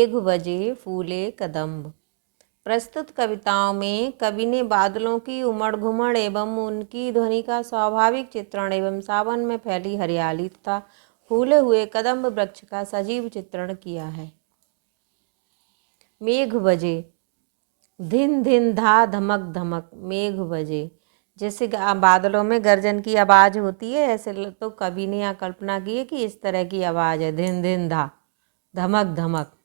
मेघ बजे फूले कदम्ब। प्रस्तुत कविताओं में कवि ने बादलों की उमड़ घुमड़ एवं उनकी ध्वनि का स्वाभाविक चित्रण एवं सावन में फैली हरियाली तथा फूले हुए कदम्ब वृक्ष का सजीव चित्रण किया है। मेघ बजे, धिन धिन धा धमक धमक, मेघ बजे। जैसे बादलों में गर्जन की आवाज़ होती है, ऐसे तो कवि ने यहाँ कल्पना की है कि इस तरह की आवाज़ है, धिन धिन धा धमक धमक।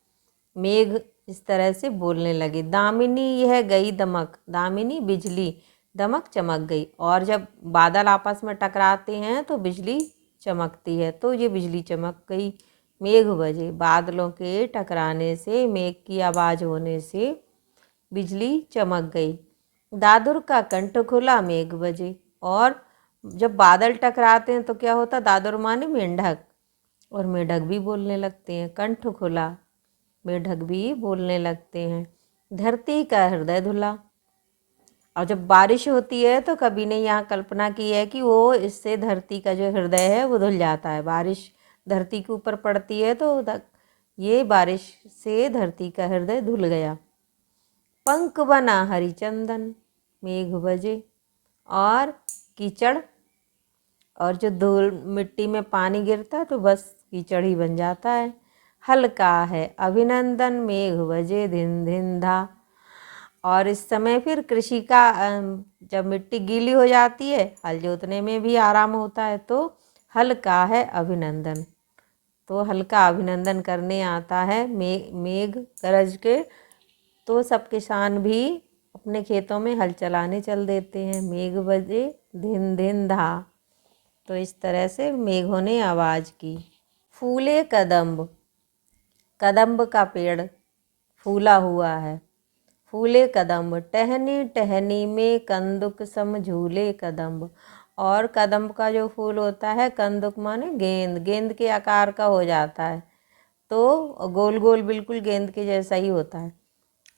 मेघ इस तरह से बोलने लगे। दामिनी यह गई दमक, दामिनी बिजली, दमक चमक गई। और जब बादल आपस में टकराते हैं तो बिजली चमकती है, तो ये बिजली चमक गई। मेघ बजे, बादलों के टकराने से, मेघ की आवाज़ होने से बिजली चमक गई। दादुर का कंठ खुला, मेघ बजे। और जब बादल टकराते हैं तो क्या होता, दादुर माने मेंढक, और मेंढक भी बोलने लगते हैं। कंठ खुला, मेढक भी बोलने लगते हैं। धरती का हृदय धुला। और जब बारिश होती है तो कवि ने यहाँ कल्पना की है कि वो इससे धरती का जो हृदय है वो धुल जाता है। बारिश धरती के ऊपर पड़ती है तो ये बारिश से धरती का हृदय धुल गया। पंख बना हरिचंदन, मेघ बजे। और कीचड़, और जो धूल मिट्टी में पानी गिरता है तो बस कीचड़ ही बन जाता है। हल्का है अभिनंदन, मेघ बजे धिन धिन धा। और इस समय फिर कृषि का जब मिट्टी गीली हो जाती है, हल जोतने में भी आराम होता है, तो हल्का है अभिनंदन। तो हल्का अभिनंदन करने आता है मेघ गरज के, तो सब किसान भी अपने खेतों में हल चलाने चल देते हैं। मेघ बजे धिन धिन धा। तो इस तरह से मेघों ने आवाज़ की। फूले कदम्ब, कदम्ब का पेड़ फूला हुआ है। फूले कदम्ब, टहनी टहनी में कंदुक सम झूले कदम्ब। और कदम्ब का जो फूल होता है, कंदुक माने गेंद, गेंद के आकार का हो जाता है, तो गोल गोल बिल्कुल गेंद के जैसा ही होता है।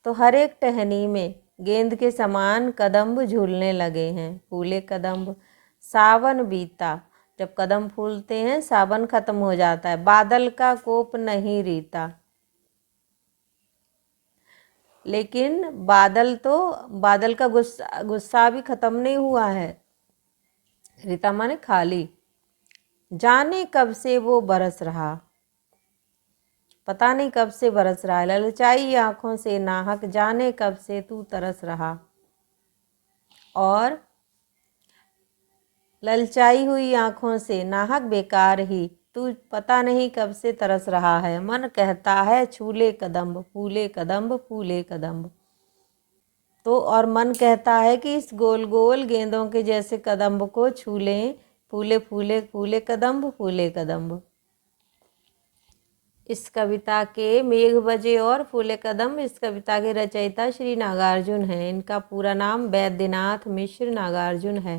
तो हर एक टहनी में गेंद के समान कदम्ब झूलने लगे हैं। फूले कदम्ब। सावन बीता, जब कदम फूलते हैं सावन खत्म हो जाता है। बादल का कोप नहीं रीता, लेकिन बादल का गुस्सा अभी खत्म नहीं हुआ है। रीता माने खाली। जाने कब से वो बरस रहा, पता नहीं कब से बरस रहा है। ललचाई आंखों से नाहक, जाने कब से तू तरस रहा। और ललचाई हुई आंखों से नाहक बेकार ही, तू पता नहीं कब से तरस रहा है। मन कहता है छूले कदम्ब, फूले कदम्ब, फूले कदम्ब। तो और मन कहता है कि इस गोल गोल गेंदों के जैसे कदम्ब को छू लें। फूले फूले फूले कदम्ब, फूले कदम्ब। इस कविता के मेघ बजे और फूले कदम्ब, इस कविता के रचयिता श्री नागार्जुन हैं। इनका पूरा नाम वैद्यनाथ मिश्र नागार्जुन है।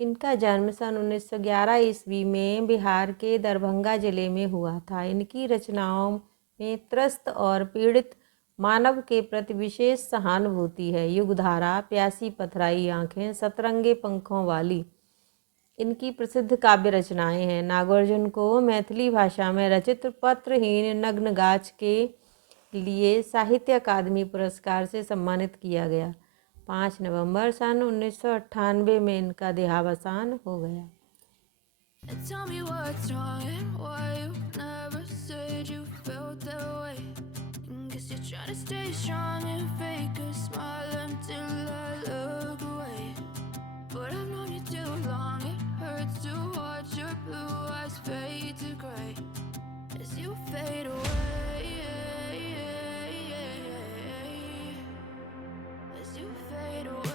इनका जन्म सन 1911 ईस्वी में बिहार के दरभंगा जिले में हुआ था। इनकी रचनाओं में त्रस्त और पीड़ित मानव के प्रति विशेष सहानुभूति है। युगधारा, प्यासी पथराई आंखें, सतरंगे पंखों वाली इनकी प्रसिद्ध काव्य रचनाएं हैं। नागार्जुन को मैथिली भाषा में रचित पत्रहीन नग्न गाछ के लिए साहित्य अकादमी पुरस्कार से सम्मानित किया गया। 5 नवंबर सन 1998 में इनका देहावसान हो गया। Tell me what's wrong and why you never said you felt that way. Guess you're trying to stay strong and fake a smile until I look away. But I've known you too long, it hurts to watch your blue eyes fade to gray as you fade away. As you fade away.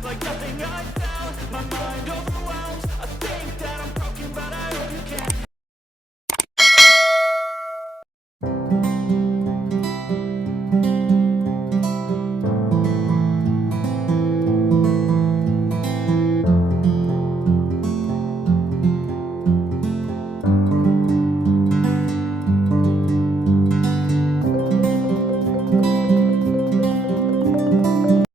Like nothing else.